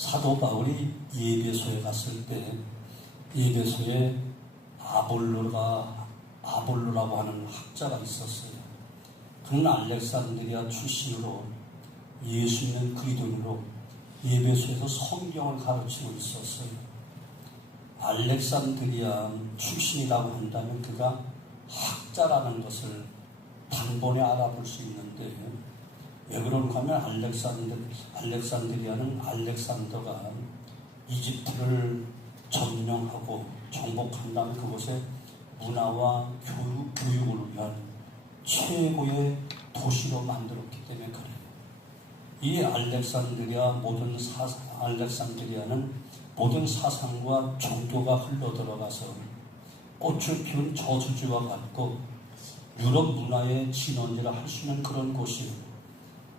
사도 바울이 예배소에 갔을 때 예배소에 아볼로라고 하는 학자가 있었어요. 그는 알렉산드리아 출신으로 예수 믿는 그리스도인으로 예배소에서 성경을 가르치고 있었어요. 알렉산드리아 출신이라고 한다면 그가 학자라는 것을 단번에 알아볼 수 있는데, 왜 그런가 하면 알렉산드리아는 알렉산더가 이집트를 점령하고 정복한 다음에 그곳에 문화와 교육을 위한 최고의 도시로 만들었기 때문에 그래요. 이 알렉산드리아는 모든 사상과 종교가 흘러들어가서 꽃을 피운 저수지와 같고 유럽 문화의 진원지라 할 수 있는 그런 곳이에요.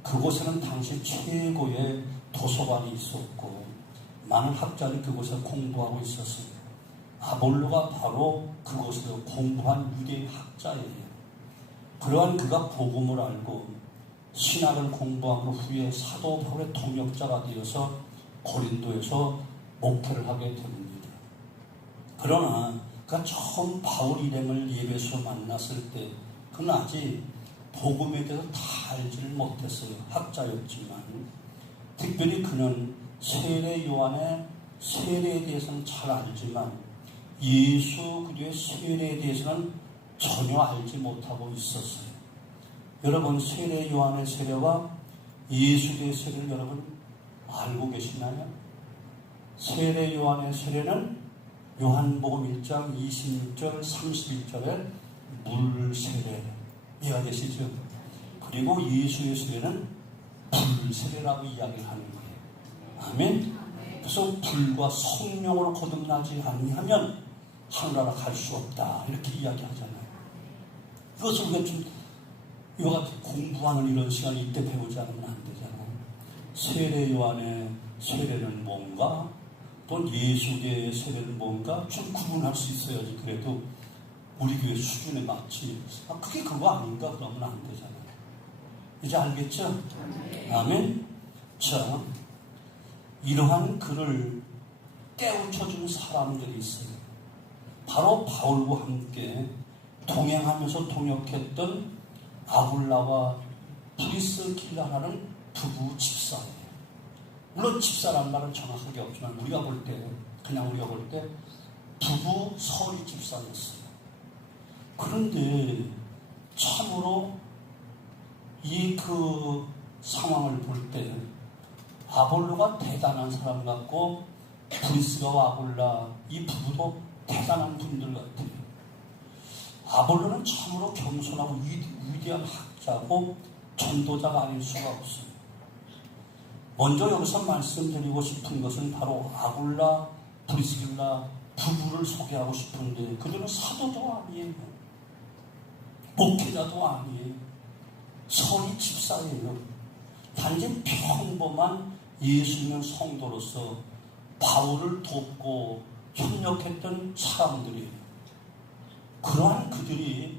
그곳에는 당시 최고의 도서관이 있었고 많은 학자들이 그곳에 공부하고 있었어요. 아볼로가 바로 그곳에서 공부한 유대인 학자예요. 그러한 그가 복음을 알고 신학을 공부한 후에 사도 바울의 통역자가 되어서 고린도에서 목회를 하게 됩니다. 그러나 그가 처음 바울 일행을 예배소 만났을 때 그는 아직 복음에 대해서 다 알지를 못했어요. 학자였지만 특별히 그는 세례 요한의 세례에 대해서는 잘 알지만 예수 그리스도의 세례에 대해서는 전혀 알지 못하고 있었어요. 여러분, 세례 요한의 세례와 예수의 세례를 여러분 알고 계시나요? 세례 요한의 세례는 요한복음 1장 26절 31절에 물 세례 이해하시죠? 그리고 예수의 세례는 불 세례라고 이야기를 하는 거예요. 아멘? 그래서 불과 성령으로 거듭나지 아니하면 하늘나라 갈 수 없다 이렇게 이야기하잖아요. 이것을 우리가 좀 이와 같이 공부하는 이런 시간이 이때 배우지 않으면 안 되잖아요. 세례 요한의 세례는 뭔가, 또 예수의 세례는 뭔가 좀 구분할 수 있어야지. 그래도 우리 교회 수준에 맞지. 그게 그거 아닌가 그러면 안 되잖아요. 이제 알겠죠? 아멘. 자, 이러한 그를 깨우쳐준 사람들이 있어요. 바로 바울과 함께 동행하면서 통역했던 아굴라와 프리스킬라라는 부부 집사예요. 물론 집사라는 말은 정확하게 없지만 우리가 볼 때 부부 서리 집사였어요. 그런데 참으로 이 그 상황을 볼 때 아볼로가 대단한 사람 같고 브리스가와 아굴라 이 부부도 대단한 분들 같아요. 아볼로는 참으로 겸손하고 위대한 학자고 전도자가 아닐 수가 없어요. 먼저 여기서 말씀드리고 싶은 것은 바로 아굴라, 브리스길라 부부를 소개하고 싶은데 그들은 사도도 아니에요. 목회자도 아니에요. 서리 집사예요. 단지 평범한 예수 믿는 성도로서 바울을 돕고 협력했던 사람들이에요. 그러한 그들이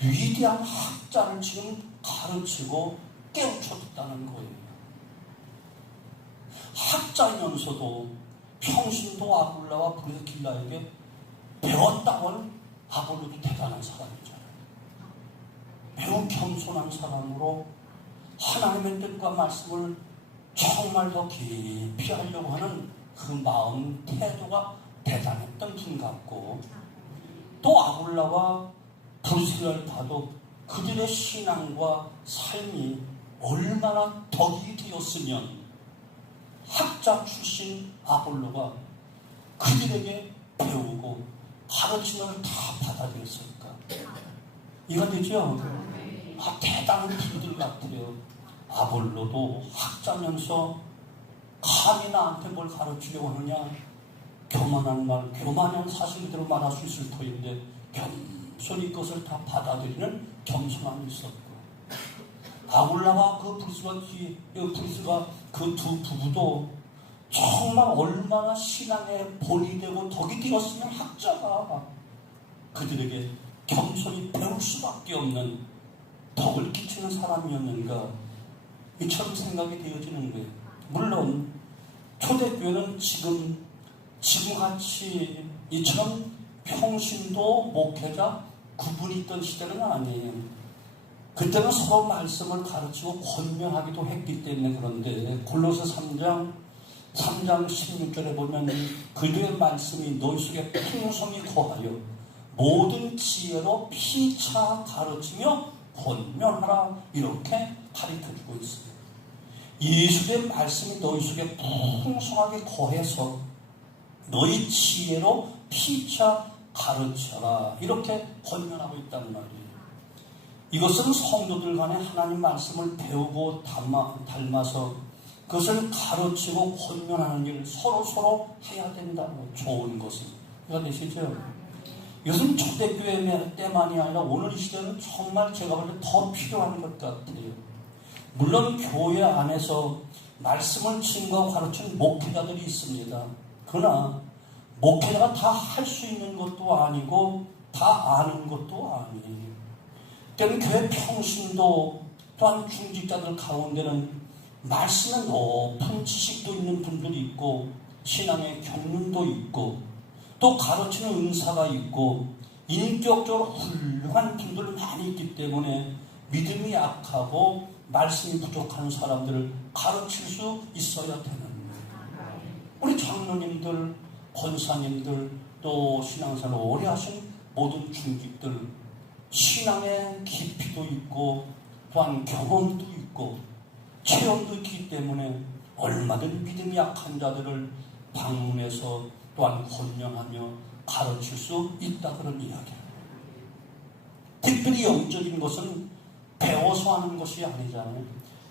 위대한 학자를 지금 가르치고 깨우쳤다는 거예요. 학자이면서도 평신도 아굴라와 브리스길라에게 배웠다고 하는 아볼로도 대단한 사람이잖아요. 매우 겸손한 사람으로 하나님의 뜻과 말씀을 정말 더 깊이 하려고 하는 그 마음, 태도가 대단했던 분 같고, 또 아굴라와 브리스길라를 봐도 그들의 신앙과 삶이 얼마나 덕이 되었으면 학자 출신 아볼로가 그들에게 배우고 가르침을 다 받아들였을까? 이해가 되죠? 대단한 분들 같아요. 아볼로도 학자면서 감히 나한테 뭘 가르치려고 하느냐? 교만한 말, 교만한 사실 그대로 말할 수 있을 터인데 겸손히 그것을 다 받아들이는 겸손함이 있었고, 아굴라와 그 브리스가 그 두 부부도 정말 얼마나 신앙에 본이 되고 덕이 되었으면 학자가 그들에게 겸손히 배울 수밖에 없는 덕을 끼치는 사람이었는가, 이처럼 생각이 되어지는 거예요. 물론 초대교회는 지금같이 이처럼 평신도 목회자 구분이 있던 시대는 아니에요. 그때는 서로 말씀을 가르치고 권면하기도 했기 때문에. 그런데 골로새 3장 16절에 보면 그들의 말씀이 너희 속에 풍성히 거하여 모든 지혜로 피차 가르치며 권면하라, 이렇게 가르쳐주고 있어요. 예수의 말씀이 너희 속에 풍성하게 거해서 너희 지혜로 피차 가르쳐라, 이렇게 권면하고 있단 말이에요. 이것은 성도들 간에 하나님 말씀을 배우고 닮아서 그것을 가르치고 권면하는 일, 서로 해야 된다고. 좋은 것은. 이해가 되시죠? 이것은 초대교회 때만이 아니라 오늘 이 시대는 정말 제가 볼 때 더 필요한 것 같아요. 물론 교회 안에서 말씀을 증거하고 가르치는 목회자들이 있습니다. 그러나 목회자가 다 할 수 있는 것도 아니고 다 아는 것도 아니에요. 때는 교회 평신도 또한 중직자들 가운데는 말씀에 높은 지식도 있는 분들이 있고 신앙의 경륜도 있고 또 가르치는 은사가 있고 인격적으로 훌륭한 분들 많이 있기 때문에 믿음이 약하고 말씀이 부족한 사람들을 가르칠 수 있어야 되는 거예요. 우리 장로님들, 권사님들, 또 신앙생활을 오래 하신 모든 중직들, 신앙의 깊이도 있고 또한 경험도 있고 체험도 있기 때문에 얼마든 믿음이 약한 자들을 방문해서 또한 권면하며 가르칠 수 있다, 그런 이야기입니다. 특별히 영적인 것은 배워서 하는 것이 아니잖아요.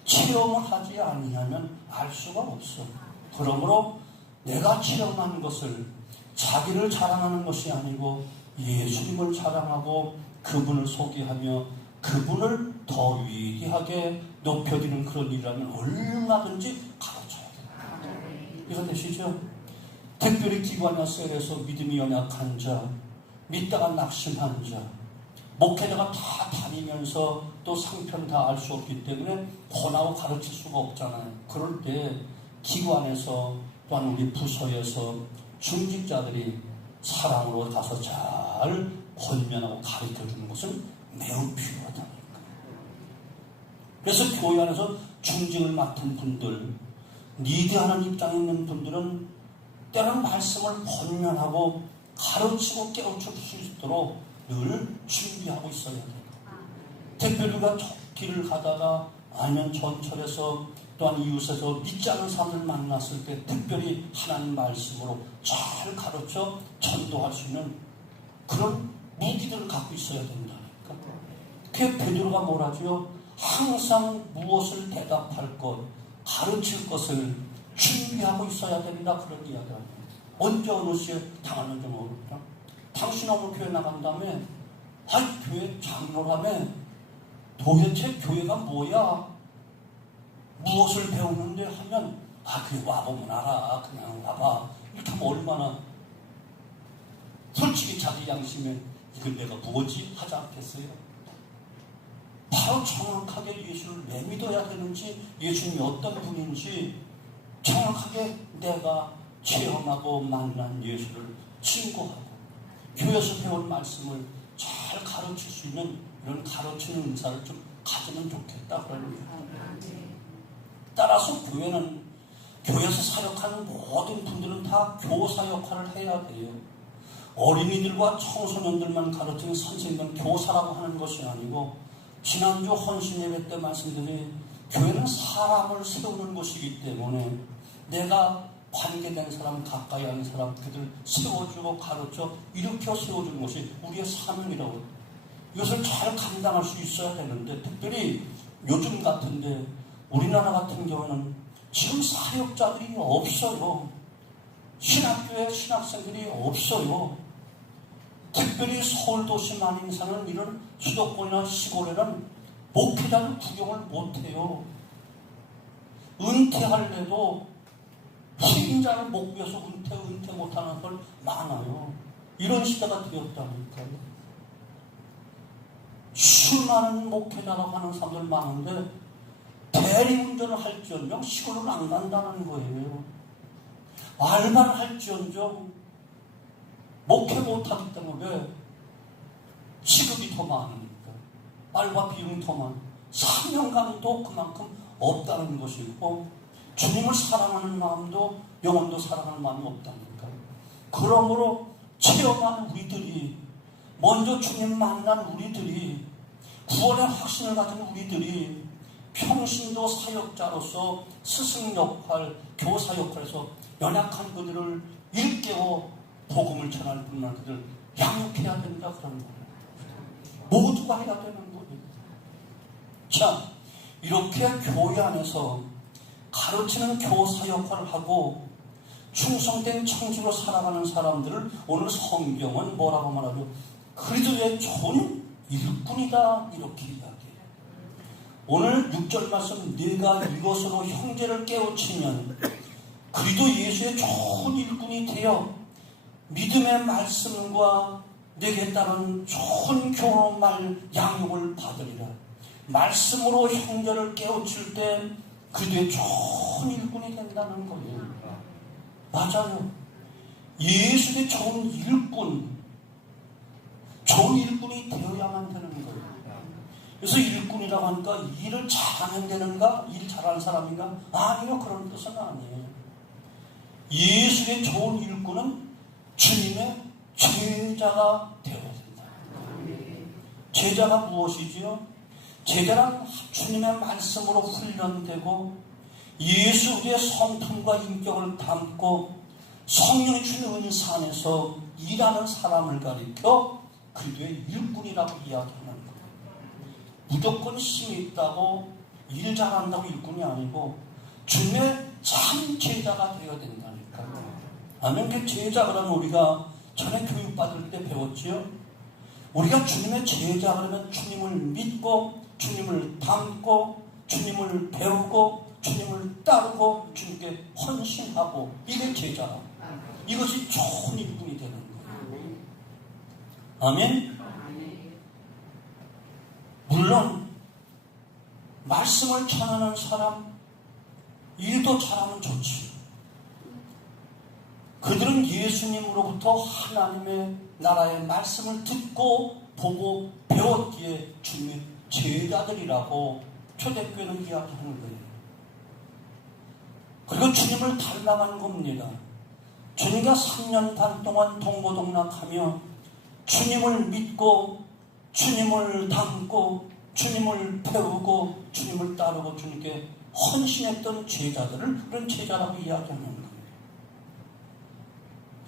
체험을 하지 아니하면 알 수가 없어. 그러므로 내가 체험한 것을 자기를 자랑하는 것이 아니고 예수님을 자랑하고 그분을 소개하며 그분을 더 위대하게 높여드리는 그런 일이라면 얼마든지 가르쳐야 돼요. 이거 되시죠? 특별히 기관이나 셀에서 믿음이 연약한 자, 믿다가 낙심한 자, 목회자가 다 다니면서 또 상편 다 알 수 없기 때문에 권하고 가르칠 수가 없잖아요. 그럴 때 기관에서 또한 우리 부서에서 중직자들이 사랑으로 가서 잘 권면하고 가르쳐주는 것은 매우 필요하다니까. 그래서 교회 안에서 중직을 맡은 분들, 리드하는 입장에 있는 분들은 때로는 말씀을 권면하고 가르치고 깨우칠 수 있도록 늘 준비하고 있어야 돼요. 특별히 우리가 길을 가다가 아니면 전철에서 또한 이웃에서 믿지 않는 사람들 만났을 때 특별히 하나님 말씀으로 잘 가르쳐 전도할 수 있는 그런 무기들을 갖고 있어야 된다니까. 그게 베드로가 뭐라죠? 항상 무엇을 대답할 것, 가르칠 것을 준비하고 있어야 된다, 그런 이야기를 합니다. 언제 어느 시에 당하는지 모르겠다. 당신 오늘 교회 나간 다음에 교회 장로라며 도대체 교회가 뭐야? 무엇을 배우는데 하면 그래 와보면 알아. 그냥 와봐. 이렇게 하면 얼마나 솔직히 자기 양심에 이건 내가 뭐지? 하지 않겠어요? 바로 정확하게 예수를 왜 믿어야 되는지, 예수님이 어떤 분인지 정확하게 내가 체험하고 만난 예수를 친구하고 교회에서 배운 말씀을 잘 가르칠 수 있는 이런 가르치는 은사를 좀 가지면 좋겠다, 그런 거예요. 따라서 교회는, 교회에서 사역하는 모든 분들은 다 교사 역할을 해야 돼요. 어린이들과 청소년들만 가르치는 선생님은 교사라고 하는 것이 아니고, 지난주 헌신 예배 때 말씀드린 교회는 사람을 세우는 곳이기 때문에 내가 관계된 사람, 가까이 하는 사람, 그들 세워주고 가르쳐 일으켜 세워주는 것이 우리의 사명이라고. 이것을 잘 감당할 수 있어야 되는데, 특별히 요즘 같은데 우리나라 같은 경우는 지금 사역자들이 없어요. 신학교에 신학생들이 없어요. 특별히 서울도시 많이 사는 이런 수도권이나 시골에는 목회자를 구경을 못해요. 은퇴할래도 책임자를 못 구해서 은퇴 못하는 걸 많아요. 이런 시대가 되었다니까요. 수많은 목회자라고 하는 사람들 많은데 대리운전을 할지언정 시골을 안 간다는 거예요. 알바를 할지언정 목회 못하기 때문에 왜? 시급이 더 많으니까. 알바 비용이 더 많아. 사명감도 그만큼 없다는 것이고, 주님을 사랑하는 마음도, 영혼도 사랑하는 마음이 없다니까. 그러므로 체험한 우리들이, 먼저 주님 만난 우리들이, 구원의 확신을 가진 우리들이 평신도 사역자로서 스승 역할, 교사 역할에서 연약한 그들을 일깨워 복음을 전할 뿐만 아니라 그들을 양육해야 된다, 그런 거예요. 모두가 해야 되는 거예요. 자, 이렇게 교회 안에서 가르치는 교사 역할을 하고 충성된 청지로 살아가는 사람들을 오늘 성경은 뭐라고 말하죠? 그리스도의 좋은 일꾼이다, 이렇게 이야기해요. 오늘 6절 말씀, 네가 이것으로 형제를 깨우치면 그리스도 예수의 좋은 일꾼이 되어 믿음의 말씀과 내게 따른 좋은 교훈말 양육을 받으리라. 말씀으로 형제를 깨우칠 때 그리스도의 좋은 일꾼이 된다는 거예요. 맞아요. 예수의 좋은 일꾼, 좋은 일꾼이 되어야만 되는 거예요. 그래서 일꾼이라고 하니까 일을 잘하면 되는가? 일 잘하는 사람인가? 아니요, 그런 뜻은 아니에요. 예수의 좋은 일꾼은 주님의 제자가 되어야 된다. 제자가 무엇이지요? 제자란 주님의 말씀으로 훈련되고 예수의 성품과 인격을 담고 성령이 주는 은사 안에서 일하는 사람을 가리켜 그리스도의 일꾼이라고 이야기하는 거예요. 무조건 힘이 있다고 일 잘한다고 일꾼이 아니고 주님의 참 제자가 되어야 된다니까요. 아멘. 그 제자 그러면 우리가 전에 교육받을 때 배웠지요. 우리가 주님의 제자 그러면 주님을 믿고 주님을 닮고 주님을 배우고 주님을 따르고 주님께 헌신하고, 이게 제자라고. 이것이 좋은 일꾼이 되는 거예요. 아멘. 물론 말씀을 전하는 사람, 일도 잘하면 좋지. 그들은 예수님으로부터 하나님의 나라의 말씀을 듣고 보고 배웠기에 주님의 제자들이라고 초대교회는 이야기하는 거예요. 그리고 주님을 닮아간 겁니다. 주님과 3년 반 동안 동고동락하며 주님을 믿고 주님을 닮고 주님을 배우고 주님을 따르고 주님께 헌신했던 제자들을 그런 제자라고 이야기하는 거예요.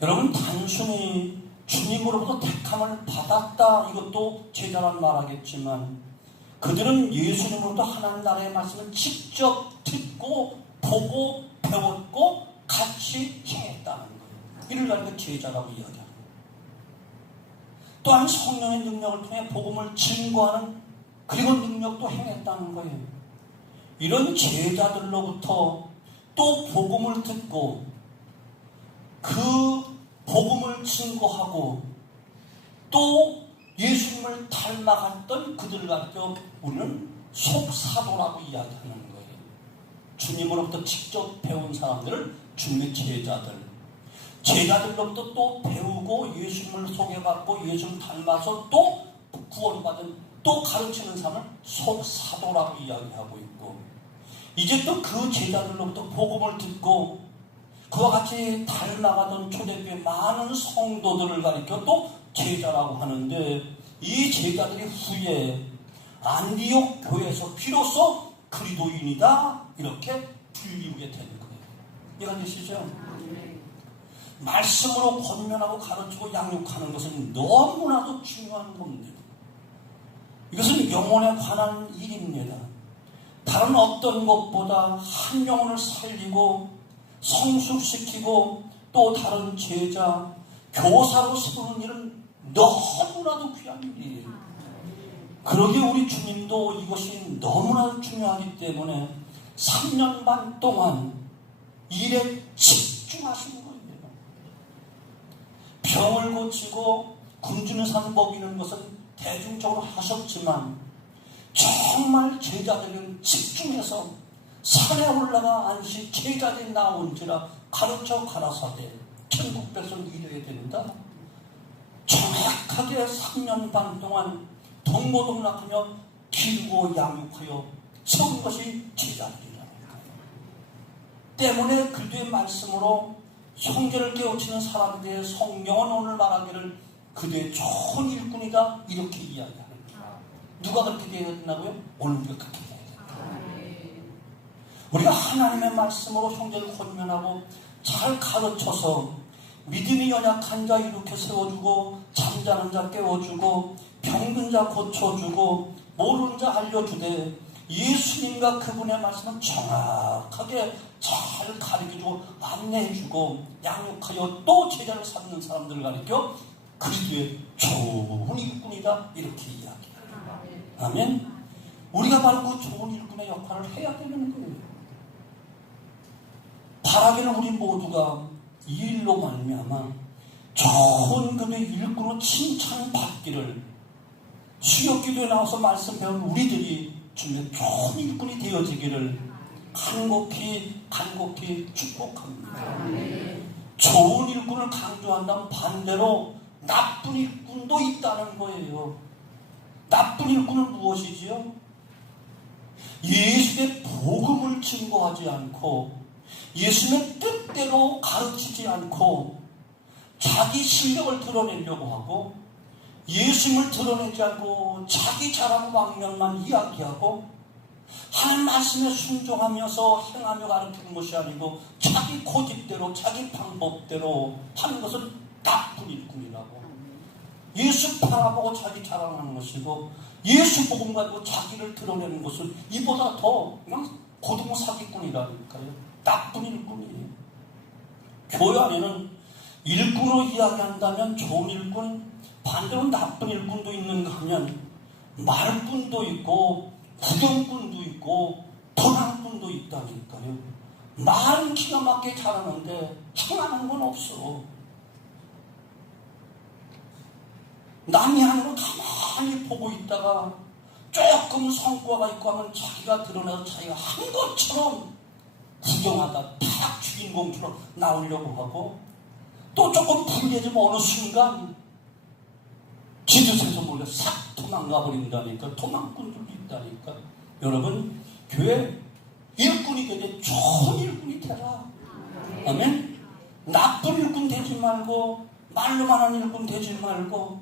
여러분, 단순히 주님으로부터 택함을 받았다, 이것도 제자란 말하겠지만 그들은 예수님으로부터 하나님 나라의 말씀을 직접 듣고 보고 배웠고 같이 행했다는 거예요. 이를 가리켜 제자라고 이야기합니다. 또한 성령의 능력을 통해 복음을 증거하는 그리고 능력도 행했다는 거예요. 이런 제자들로부터 또 복음을 듣고 그 복음을 증거하고 또 예수님을 닮아갔던 그들을 가리켜 우리는 속사도라고 이야기하는 거예요. 주님으로부터 직접 배운 사람들을 주님의 제자들로부터 또 배우고 예수님을 속여갖고 예수님을 닮아서 또 구원받은, 또 가르치는 사람을 속사도라고 이야기하고 있고, 이제 또 그 제자들로부터 복음을 듣고 그와 같이 닮아가던 초대교회 많은 성도들을 가리켜 또 제자라고 하는데, 이 제자들이 후에 안디옥 교회에서 비로소 그리스도인이다 이렇게 불리우게 되는 거예요. 이해되시죠? 말씀으로 권면하고 가르치고 양육하는 것은 너무나도 중요한 겁니다. 이것은 영혼에 관한 일입니다. 다른 어떤 것보다 한 영혼을 살리고 성숙시키고 또 다른 제자, 교사로 세우는 일은 너무나도 귀한 일이에요. 그러기에 우리 주님도 이것이 너무나 중요하기 때문에 3년 반 동안 일에 집중하신 거예요. 병을 고치고 굶주린 산 먹이는 것은 대중적으로 하셨지만 정말 제자들은 집중해서 산에 올라가 안식 제자리 나온지라 가르쳐 가라사대 천국 백성 이뤄야 된다. 정확하게 3년 반 동안 동고동락하며 기르고 양육하여 세운 것이 제자들이라는 거예요. 때문에 그들의 말씀으로 형제를 깨우치는 사람들의 성경은 오늘 말하기를 그들의 좋은 일꾼이다 이렇게 이야기하는 거예요. 누가 그렇게 되어야 된다고요? 오늘 우리가 그렇게 되어야 된다. 우리가 하나님의 말씀으로 형제를 권면하고 잘 가르쳐서 믿음이 연약한 자 이렇게 세워주고 잠자는 자 깨워주고 병든 자 고쳐주고 모르는 자 알려주되 예수님과 그분의 말씀은 정확하게 잘 가르쳐주고 안내해주고 양육하여 또 제자를 삼는 사람들을 가르쳐 그리스도의 좋은 일꾼이다 이렇게 이야기해요. 아멘. 우리가 바로 그 좋은 일꾼의 역할을 해야 되는 거예요. 바라기는 우리 모두가 이 일로 말미암아 좋은 그의 일꾼으로 칭찬받기를 수요기도에 나와서 말씀 배운 우리들이 주님의 좋은 일꾼이 되어지기를 간곡히 축복합니다. 좋은 일꾼을 강조한다면 반대로 나쁜 일꾼도 있다는 거예요. 나쁜 일꾼은 무엇이지요? 예수의 복음을 증거하지 않고 예수님의 뜻대로 가르치지 않고 자기 실력을 드러내려고 하고 예수님을 드러내지 않고 자기 자랑 왕명만 이야기하고 하나님 말씀에 순종하면서 행하며 가르치는 것이 아니고 자기 고집대로 자기 방법대로 하는 것은 나쁜 일꾼이라고. 예수 바라보고 자기 자랑하는 것이고 예수 복음 가지고 자기를 드러내는 것은 이보다 더 그냥 고등 사기꾼이라니까요. 나쁜 일꾼이에요. 교회 안에는 일꾼으로 이야기한다면 좋은 일꾼, 반대로 나쁜 일꾼도 있는가 하면 말꾼도 있고 구경꾼도 있고 도랑꾼도 있다니까요. 말은 기가 막히게 잘하는데 행하는 건 없어. 남이 하는 걸 가만히 보고 있다가 조금 성과가 있고 하면 자기가 드러나서 자기가 한 것처럼 구경하다 탁 주인공처럼 나오려고 하고 또 조금 불리해지면 어느 순간 지도세서 몰래 싹 도망가 버린다니까. 도망꾼들도 있다니까. 여러분 교회 일꾼이 되되 좋은 일꾼이 되라. 아멘. 나쁜 일꾼 되지 말고 말로만 하는 일꾼 되지 말고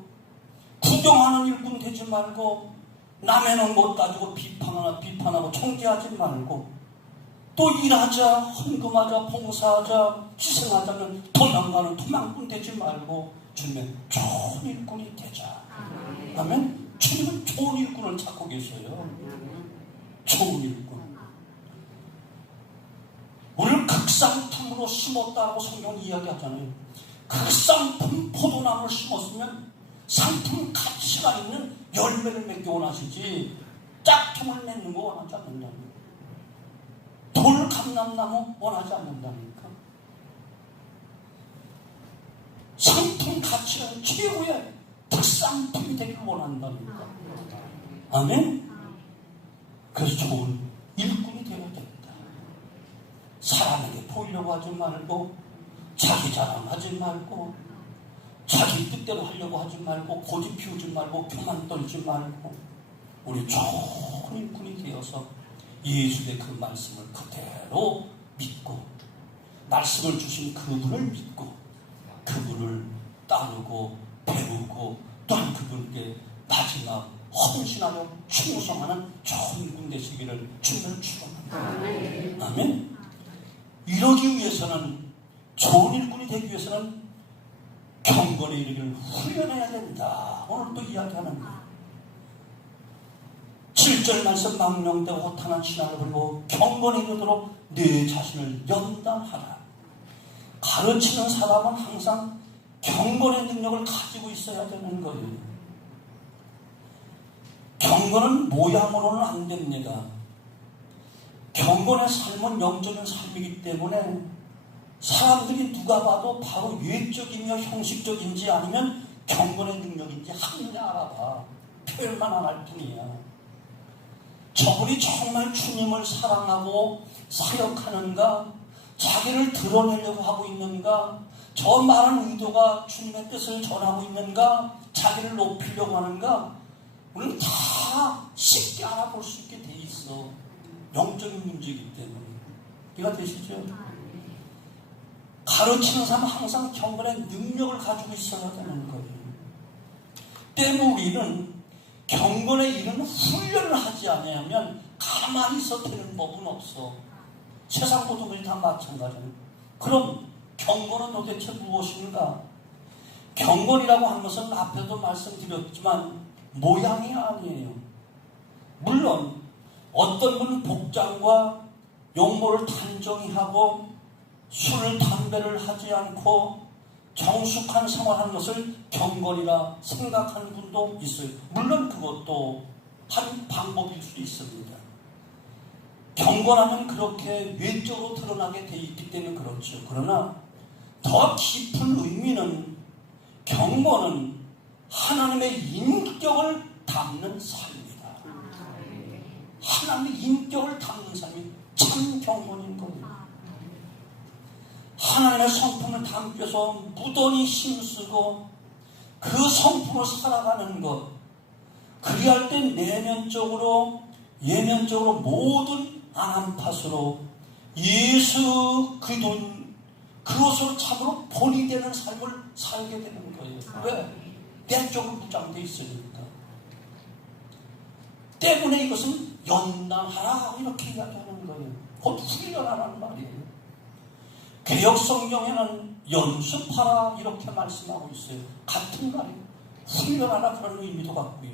구경하는 일꾼 되지 말고 남의 놓은 것 가지고 비판하고 청지하지 말고 또 일하자, 헌금하자, 봉사하자, 희생하자면 도망가는 도망꾼 되지 말고 주님의 좋은 일꾼이 되자. 아멘. 주님은 좋은 일꾼을 찾고 계셔요. 좋은 일꾼. 우리를 극상품으로 심었다고 성경은 이야기하잖아요. 극상품 포도나무를 심었으면 상품 가치가 있는 열매를 맺기 원하시지 짝퉁을 맺는 거 원하지 않는다는 돌 감람나무 원하지 않는다니까. 상품 가치는 최고의 특상품이 되길 원한다니까. 아멘. 그래서 좋은 일꾼이 되어야 된다. 사람에게 보이려고 하지 말고 자기 자랑하지 말고 자기 뜻대로 하려고 하지 말고 고집 피우지 말고 교만 떨지 말고 우리 좋은 일꾼이 되어서 예수의 그 말씀을 그대로 믿고 말씀을 주신 그분을 믿고 그분을 따르고 배우고 또한 그분께 마지막 헌신하며 충성하는 좋은 일꾼 되시기를 주님을 축원합니다. 아멘. 이러기 위해서는 좋은 일꾼이 되기 위해서는 경건에 이르기를 훈련해야 된다. 오늘 또 이야기하는 거예요. 7절 말씀 망령되 호탄한 신하를 버리고 경건에 이르도록 내 자신을 연단하라. 가르치는 사람은 항상 경건의 능력을 가지고 있어야 되는 거예요. 경건은 모양으로는 안 됩니다. 경건의 삶은 영적인 삶이기 때문에 사람들이 누가 봐도 바로 외적이며 형식적인지 아니면 경건의 능력인지 한눈에 알아봐. 표현만 안 할 뿐이야. 저분이 정말 주님을 사랑하고 사역하는가? 자기를 드러내려고 하고 있는가? 저 말한 의도가 주님의 뜻을 전하고 있는가? 자기를 높이려고 하는가? 우리는 다 쉽게 알아볼 수 있게 돼 있어. 영적인 문제이기 때문에. 이해가 되시죠? 가르치는 사람은 항상 경건의 능력을 가지고 있어야 되는 거예요. 때문에 우리는 경건의 이런 훈련을 하지 않으면 가만히 있어 되는 법은 없어. 세상 모든 것이 다 마찬가지예요. 그럼 경건은 도대체 무엇인가? 경건이라고 하는 것은 앞에도 말씀드렸지만 모양이 아니에요. 물론 어떤 분은 복장과 용모를 단정히 하고 술, 담배를 하지 않고 정숙한 생활하는 것을 경건이라 생각하는 분도 있어요. 물론 그것도 한 방법일 수 있습니다. 경건하면 그렇게 외적으로 드러나게 돼 있기 때문에 그렇죠. 그러나 더 깊은 의미는 경건은 하나님의 인격을 담는 삶이다. 하나님의 인격을 담는 삶이 참 경건인 거예요. 하나님의 성품을 담겨서 무던히 힘쓰고 그 성품을 살아가는 것, 그리할 때 내면적으로 예면적으로 모든 안한팟으로 예수 그것으로 참으로 본이 되는 삶을 살게 되는 거예요. 왜? 내적으로 무장되어 있으니까. 때문에 이것은 연단하라 이렇게 이야기하는 거예요. 곧 훈련하라는 말이에요. 개역 성경에는 연습하라 이렇게 말씀하고 있어요. 같은 말이에요. 훈련하라 그런 의미도 갖고요.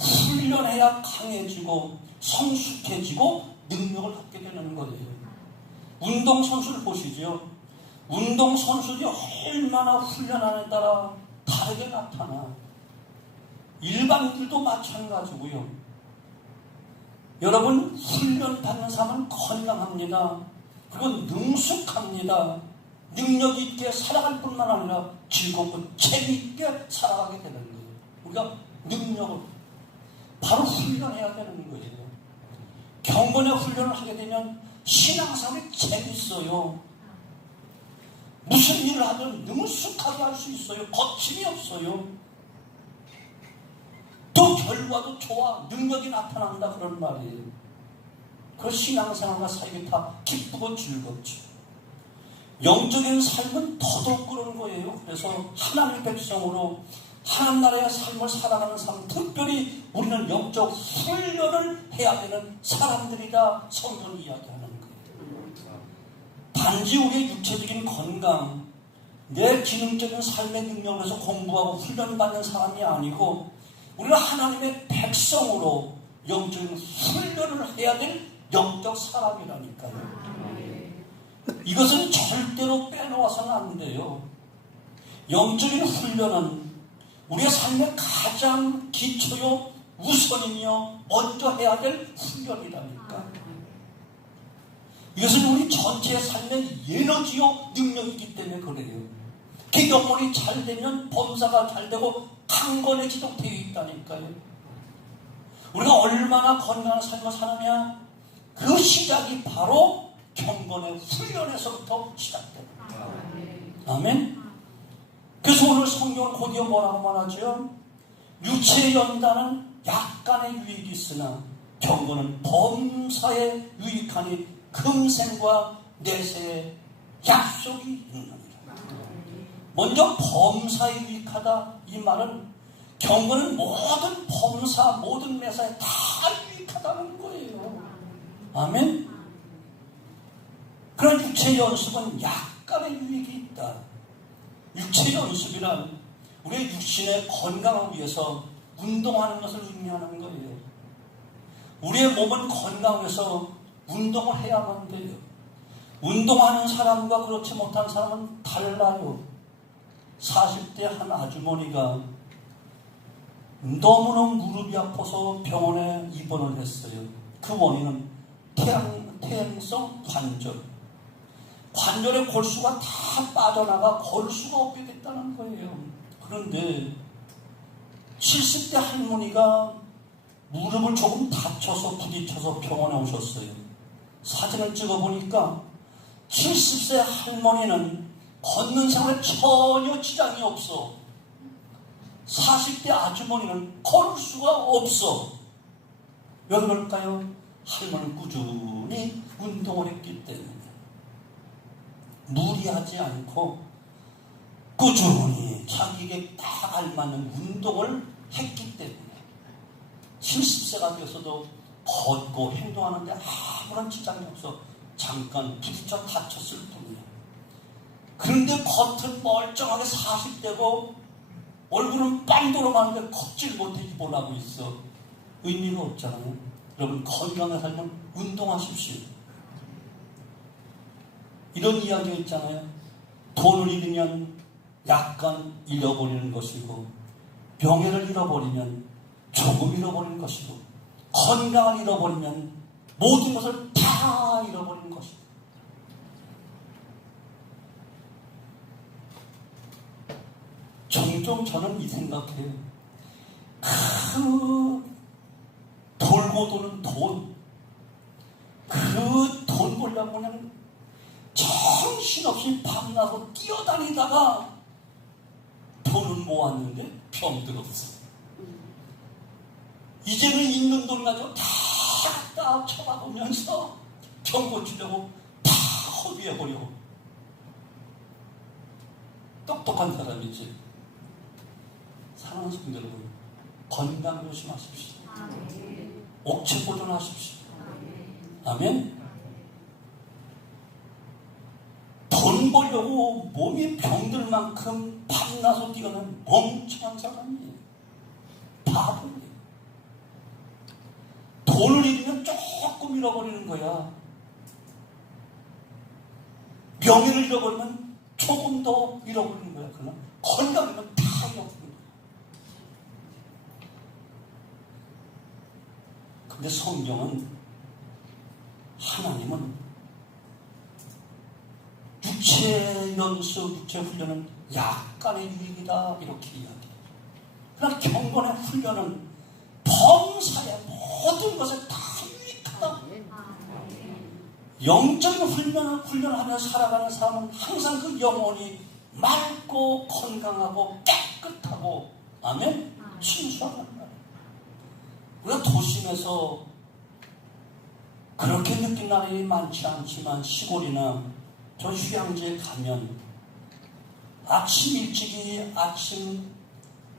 훈련해야 강해지고 성숙해지고 능력을 갖게 되는 거예요. 운동선수를 보시죠. 운동선수들이 얼마나 훈련하느냐에 따라 다르게 나타나. 일반인들도 마찬가지고요. 여러분 훈련받는 사람은 건강합니다. 그리고 능숙합니다. 능력 있게 살아갈 뿐만 아니라 즐겁고 재미있게 살아가게 되는 거예요. 우리가 능력을 바로 훈련해야 되는 거예요. 경건의 훈련을 하게 되면 신앙생활이 재밌어요. 무슨 일을 하든 능숙하게 할 수 있어요. 거침이 없어요. 또 결과도 좋아. 능력이 나타난다 그런 말이에요. 그 신앙생활과 사역이 다 기쁘고 즐겁죠. 영적인 삶은 더더욱 그런 거예요. 그래서 하나님의 백성으로 하나님 나라의 삶을 살아가는 사람, 특별히 우리는 영적 훈련을 해야 되는 사람들이다 성경이 이야기하는 거예요. 단지 우리의 육체적인 건강, 내 기능적인 삶의 능력을 해서 공부하고 훈련받는 사람이 아니고 우리는 하나님의 백성으로 영적인 훈련을 해야 될 영적 사람이라니까요. 이것은 절대로 빼놓아서는 안 돼요. 영적인 훈련은 우리의 삶의 가장 기초요 우선이며 먼저 해야 될 훈련이라니까. 이것은 우리 전체의 삶의 에너지요 능력이기 때문에 그래요. 그 영혼이 잘 되면 범사가 잘 되고 강건해지도록 되어 있다니까요. 우리가 얼마나 건강한 삶을 사느냐, 그 시작이 바로 경건의 훈련에서부터 시작됩니다. 아멘. 그래서 오늘 성경은 곧이어 뭐라고 말하죠? 육체의 연단은 약간의 유익이 있으나 경건은 범사에 유익하니 금생과 내세의 약속이 있느니라. 먼저 범사에 유익하다 이 말은 경건은 모든 범사 모든 매사에 다 유익하다는 거예요. 아멘. 그런 육체 연습은 약간의 유익이 있다. 육체 연습이란 우리의 육신의 건강을 위해서 운동하는 것을 의미하는 거예요. 우리의 몸은 건강해서 운동을 해야만 돼요. 운동하는 사람과 그렇지 못한 사람은 달라요. 40대 한 아주머니가 너무너무 무릎이 아파서 병원에 입원을 했어요. 그 원인은 퇴행성 관절. 관절의 골수가 다 빠져나가 걸 수가 없게 됐다는 거예요. 그런데 70대 할머니가 무릎을 조금 다쳐서 부딪혀서 병원에 오셨어요. 사진을 찍어보니까 70세 할머니는 걷는 사람에 전혀 지장이 없어. 40대 아주머니는 걸을 수가 없어. 왜 그럴까요? 할머니는 꾸준히 운동을 했기 때문에. 무리하지 않고 꾸준히 자기에게 딱 알맞는 운동을 했기 때문에 70세가 되어서도 걷고 행동하는데 아무런 지장이 없어. 잠깐 부딪혀 다쳤을 뿐이에요. 그런데 겉은 멀쩡하게 40대고 얼굴은 빵도로마는데 걷질 못해 입어나고 있어. 의미가 없잖아요. 여러분, 건강하게 살면 운동하십시오. 이런 이야기가 있잖아요. 돈을 잃으면 약간 잃어버리는 것이고, 명예를 잃어버리면 조금 잃어버리는 것이고, 건강을 잃어버리면 모든 것을 다 잃어버리는 것이고. 종종 저는 이 생각해요. 그 돌고 도는 돈, 그 돈 벌려고 그냥 정신없이 밤낮으로 뛰어다니다가 돈은 모았는데 병들 없어. 이제는 있는 돈 가지고 다 쳐박으면서 병 고치려고 다 허비해버려. 똑똑한 사람이지. 사랑하는 성도 여러분, 건강 조심하십시오. 옥체 보존하십시오. 아멘. 돈 벌려고 몸이 병들 만큼 밤낮으로 뛰어가는 멍청한 사람이에요. 바보예요. 돈을 잃으면 조금 잃어버리는 거야. 명예를 잃어버리면 조금 더 잃어버리는 거야. 그러나 건강이면 다 잃어버리는 거야. 근데 성경은, 하나님은 육체 연수, 육체 훈련은 약간의 유익이다 이렇게 이야기해요. 그러나 경건의 훈련은 범사의 모든 것에 다 유익하다. 영적인 훈련하며 살아가는 사람은 항상 그 영혼이 맑고 건강하고 깨끗하고, 아멘, 순수하단 말이에요. 우리가 도심에서 그렇게 느낀 날이 많지 않지만 시골이나 저 휴양지에 가면 아침 일찍이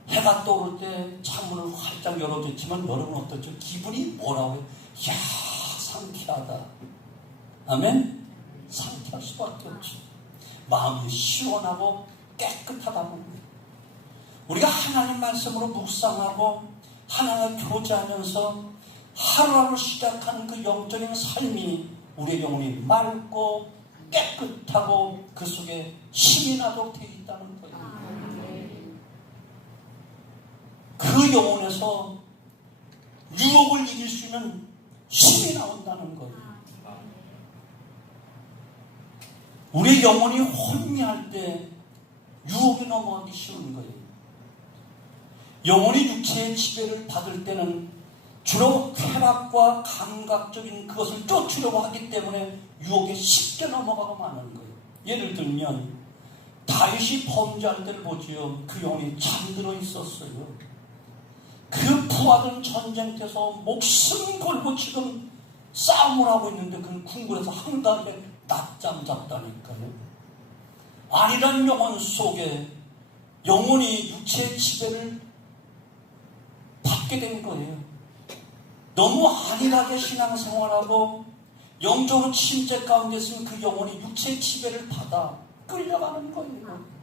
해가 떠오를 때 창문을 활짝 열어줬지만 여러분 어떻죠? 기분이 뭐라고 해요? 이야, 상쾌하다. 아멘? 상쾌할 수밖에 없지. 마음이 시원하고 깨끗하다 보면 우리가 하나님 말씀으로 묵상하고 하나님과 교제하면서 하루하루 시작하는 그 영적인 삶이 우리의 영혼이 맑고 깨끗하고 그 속에 힘이 나도록 되어 있다는 거예요. 그 영혼에서 유혹을 이길 수 있는 힘이 나온다는 거예요. 우리의 영혼이 혼미할 때 유혹이 넘어가기 쉬운 거예요. 영혼이 육체의 지배를 받을 때는 주로 쾌락과 감각적인 그것을 쫓으려고 하기 때문에 유혹에 쉽게 넘어가고 마는 거예요. 예를 들면 다윗이 범죄할 때를 보지요. 그 영혼이 잠들어 있었어요. 그 부하들 전쟁터에서 목숨 걸고 지금 싸움을 하고 있는데 그 궁궐에서 한가운데 낮잠 잤다니까요. 아니란 영혼 속에 영혼이 육체의 지배를 받게 된 거예요. 너무 안일하게 신앙생활하고 영적으로 침체 가운데 있으면 그 영혼이 육체의 지배를 받아 끌려가는 거예요.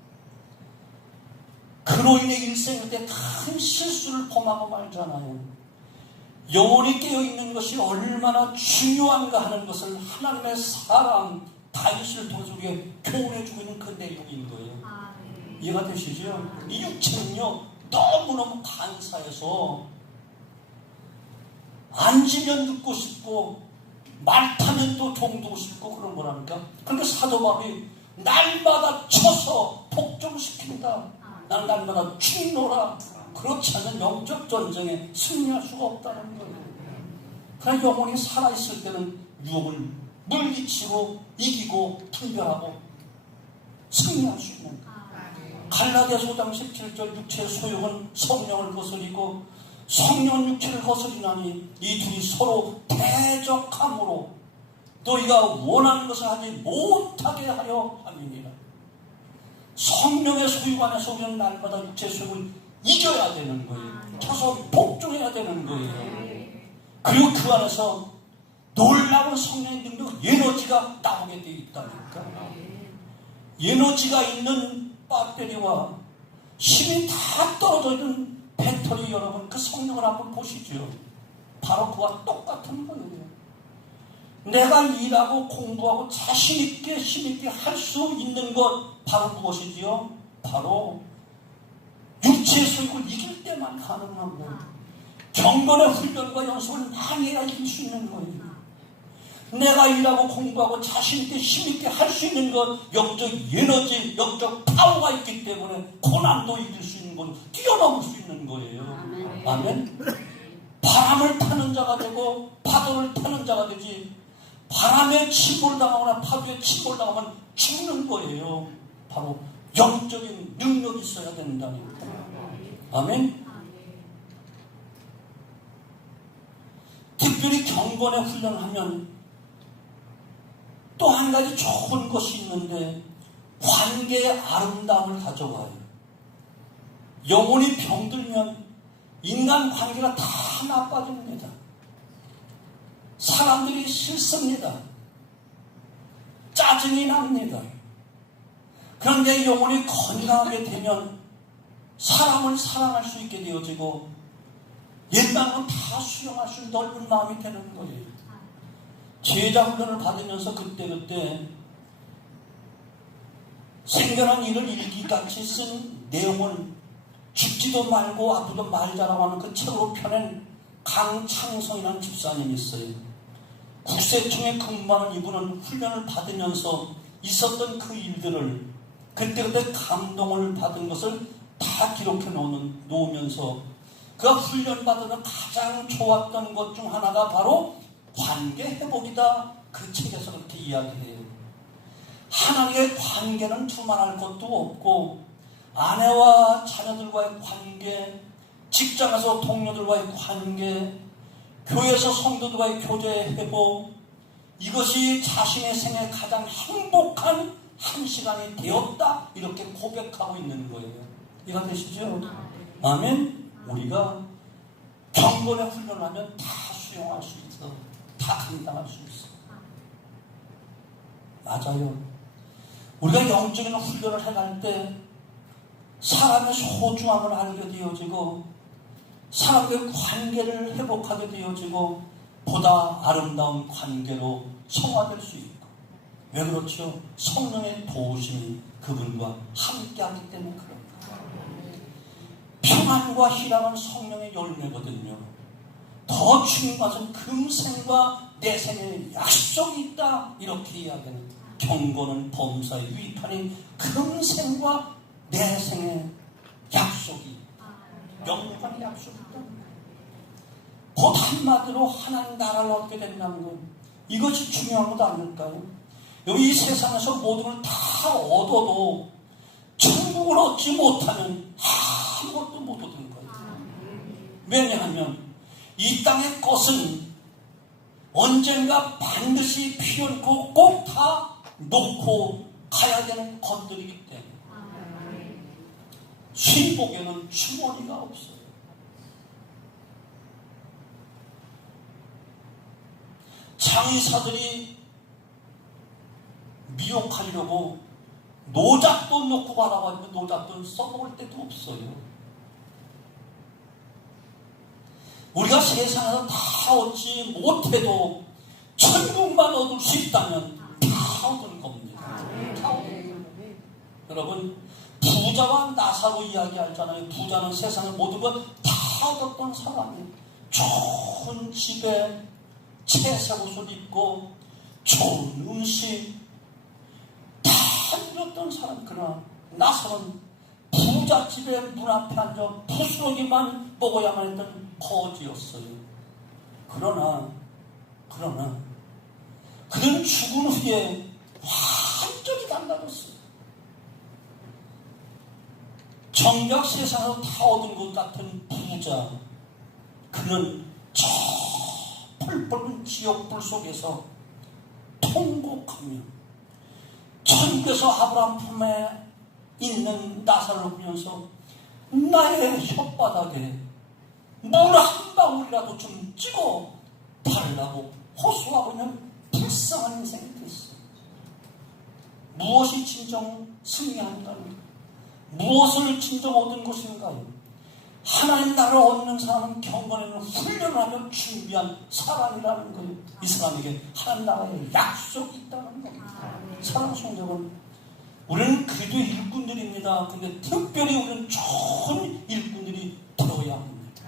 그로 인해 일생일 때 큰 실수를 범하고 말잖아요. 영혼이 깨어있는 것이 얼마나 중요한가 하는 것을 하나님의 사랑 다윗을 통해서 우리에게 교훈해주고 있는 그 내용인 거예요. 이해가 되시죠? 이 육체는요 너무너무 간사해서 앉으면 눕고 싶고 말 타면 또 종두고 싶고 그런 거라니까. 그러니까 사도 바울이 날마다 쳐서 복종시킨다. 난 날마다 죽노라. 그 그렇지 않은 영적 전쟁에 승리할 수가 없다는 거예요. 그러나 영혼이 살아있을 때는 유혹을 물리치고 이기고 분별하고 승리할 수 있는 거예요. 갈라디아서 5장 17절 육체의 소욕은 성령을 거스리고 성령은 육체를 거스리나니 이 둘이 서로 대적함으로 너희가 원하는 것을 하지 못하게 하려 함이니라. 성령의 소유 안에서 우리는 날마다 육체의 소욕을 이겨야 되는 거예요. 쳐서 복종해야 되는 거예요. 그리고 그 안에서 놀라운 성령의 능력, 에너지가 나오게 되어 있다니까. 에너지가 있는 배터리와 힘이 다 떨어져 있는 배터리, 여러분 그 성령을 한번 보시죠. 바로 그와 똑같은 거예요. 내가 일하고 공부하고 자신있게 힘있게 할 수 있는 것 바로 무엇이지요? 바로 육체의 소욕을 이길 때만 가능한 거예요. 경건의 훈련과 연습을 많이 해야 이길 수 있는 거예요. 내가 일하고 공부하고 자신있게 힘있게 할 수 있는 것, 영적 에너지, 영적 파워가 있기 때문에 고난도 이길 수 있는 건 뛰어넘을 수 있는 거예요. 아멘. 바람을 타는 자가 되고 파도를 타는 자가 되지, 바람에 침몰 당하거나 파도에 침몰 당하면 죽는 거예요. 바로 영적인 능력이 있어야 된다니까. 아멘. 특별히 경건의 훈련을 하면 또 한 가지 좋은 것이 있는데 관계의 아름다움을 가져와요. 영혼이 병들면 인간 관계가 다 나빠집니다. 사람들이 싫습니다. 짜증이 납니다. 그런데 영혼이 건강하게 되면 사람을 사랑할 수 있게 되어지고 옛날은 다 수용할 수 있는 넓은 마음이 되는 거예요. 제자 훈련을 받으면서 그때그때 생겨난 일을 일기같이 쓴 내용을 죽지도 말고 아프도 말자라고 하는 그 책으로 펴낸 강창성이라는 집사님이 있어요. 국세청에 근무하는 이분은 훈련을 받으면서 있었던 그 일들을 그때그때 감동을 받은 것을 다 기록해 놓으면서 그가 훈련받으면 가장 좋았던 것 중 하나가 바로 관계 회복이다. 그 책에서 그렇게 이야기해요. 하나님의 관계는 두말할 것도 없고 아내와 자녀들과의 관계, 직장에서 동료들과의 관계, 교회에서 성도들과의 교제의 회복, 이것이 자신의 생에 가장 행복한 한 시간이 되었다. 이렇게 고백하고 있는 거예요. 이해가 되시죠? 아멘. 우리가 경건의 훈련을 하면 다 수용할 수 있어. 다 감당할 수 있어. 맞아요. 우리가 영적인 훈련을 해갈 때 사람의 소중함을 알게 되어지고 사람과의 관계를 회복하게 되어지고 보다 아름다운 관계로 성화될 수 있고. 왜 그렇죠? 성령의 도우심이 그분과 함께하기 때문에 그럽니다. 평안과 희락은 성령의 열매거든요. 더 중요한 것은 금생과 내생의 약속이 있다. 이렇게 이야기하는 경고는 범사에 유익하니 금생과 내생의 약속이 영원한 약속이 있다. 곧 한마디로 하나님 나라를 얻게 된다는 것, 이것이 중요한 것 아닐까요? 여기 이 세상에서 모든 걸 다 얻어도 천국을 얻지 못하면 아무것도 못 얻은 거예요. 왜냐하면 이 땅의 것은 언젠가 반드시 피어있고 꼭 다 놓고 가야 되는 것들이기 때문에 신복에는 주머니가 없어요. 장의사들이 미혹하려고 노잣돈 놓고 받아가지고 노잣돈 써먹을 때도 없어요. 우리가 세상에서 다 얻지 못해도 천국만 얻을 수 있다면 다 얻은 겁니다. 다 얻은 겁니다. 여러분, 부자와 나사로 이야기하잖아요. 부자는 세상의 모든 걸 다 얻었던 사람이에요. 좋은 집에 채색 옷을 입고 좋은 음식 다 누렸던 사람. 그러나 나사로는 부잣집에 문 앞에 앉아 부스러기만 먹어야만 했던 거지였어요. 그러나 그는 죽은 후에 완전히 달라졌어요. 정작 세상에서 다 얻은 것 같은 부자, 그는 저 펄펄한 지옥불 속에서 통곡하며 천국에서 아브라함 품에 있는 나사로를 보면서 나의 혓바닥에 물 한 방울이라도 좀 찍어 달라고 호소하고 있는 불쌍한 인생이 됐어요. 무엇이 진정 승리한가요? 무엇을 진정 얻은 것인가요? 하나님 나라를 얻는 사람은 경건에는 훈련하며 준비한 사람이라는 거예요. 이 사람에게 하나님 나라의 약속이 있다는 겁니다. 사랑하는 성도들, 우리는 그리스도의 일꾼들입니다. 근데 특별히 우리는 좋은 일꾼들이 되어야 합니다.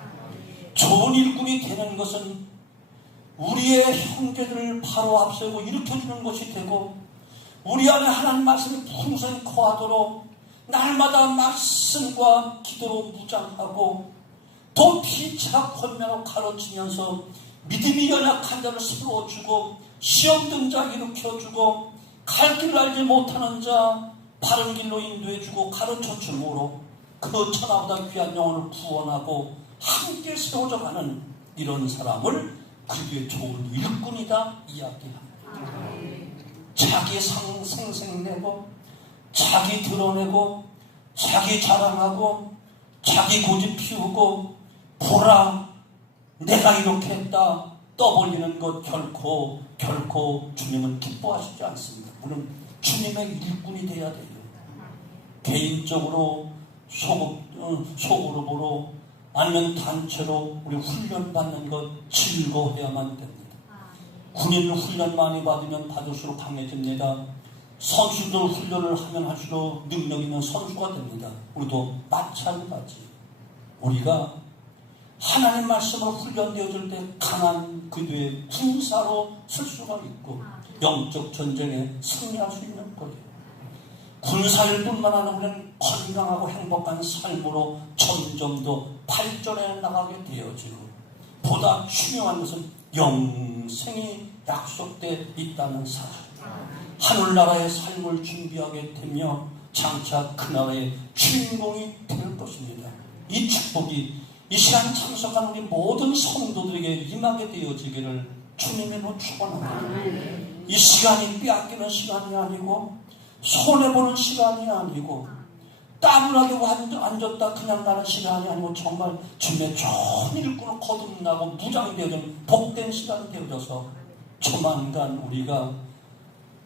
좋은 일꾼이 되는 것은 우리의 형제들을 바로 앞세우고 일으켜주는 것이 되고, 우리 안에 하나님 말씀이 풍성히 거하도록 날마다 말씀과 기도로 무장하고 또 피차 권면하고 가르치면서 믿음이 연약한 자를 세워주고 시험 든 자 일으켜주고 갈 길을 알지 못하는 자 바른 길로 인도해주고 가르쳐줌으로 그 천하보다 귀한 영혼을 구원하고 함께 세워져가는 이런 사람을 그게 좋은 일꾼이다 이야기합니다. 자기 생생내고 자기 드러내고 자기 자랑하고 자기 고집 피우고 보라 내가 이렇게 했다 떠벌리는 것 결코 주님은 기뻐하시지 않습니다. 물론 주님의 일꾼이 돼야 돼요. 개인적으로 소그룹으로 아니면 단체로 우리 훈련받는 것 즐거워해야만 됩니다. 군인 훈련 많이 받으면 받을수록 강해집니다. 선수들 훈련을 하면 할수록 능력 있는 선수가 됩니다. 우리도 마찬가지. 우리가 하나님 말씀으로 훈련되어질 때 강한 그들의 군사로 쓸 수가 있고 영적 전쟁에 승리할 수 있는 거예요. 군사일뿐만 아니라 우리는 건강하고 행복한 삶으로 점점 더 발전해 나가게 되어지고, 보다 중요한 것은 영생이 약속되어 있다는 사실. 하늘나라의 삶을 준비하게 되며 장차 그 나라의 주인공이 될 것입니다. 이 축복이 이 시간 참석한 우리 모든 성도들에게 임하게 되어지기를 주님으로 축원합니다. 이 시간이 빼앗기는 시간이 아니고 손해보는 시간이 아니고 따분하게 앉았다 그냥 가는 시간이 아니고 정말 주님의 좋은 일꾼을 거듭나고 무장되어진 복된 시간이 되어져서 조만간 우리가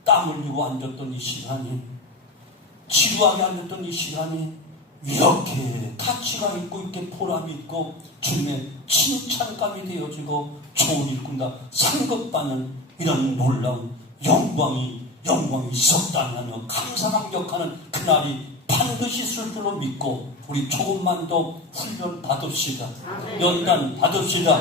땀 흘리고 앉았던 이 시간이, 지루하게 앉았던 이 시간이 이렇게 가치가 있고 이렇게 보람이 있고 주님의 칭찬감이 되어지고 좋은 일꾼다 상급받는 이런 놀라운 영광이 있었다는 감사감격하는 그날이 반드시 있을 줄로 믿고 우리 조금만 더 훈련 받읍시다. 연단 받읍시다.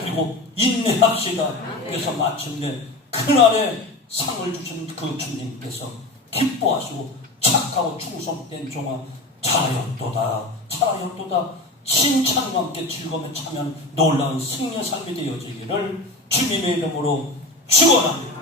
그리고 인내합시다. 그래서 마침내 그날에 상을 주신 그 주님께서 기뻐하시고 착하고 충성된 종아 잘하였도다 칭찬과 함께 즐거움에 참여하는 놀라운 승리의 삶이 되어지기를 주님의 이름으로 축원합니다.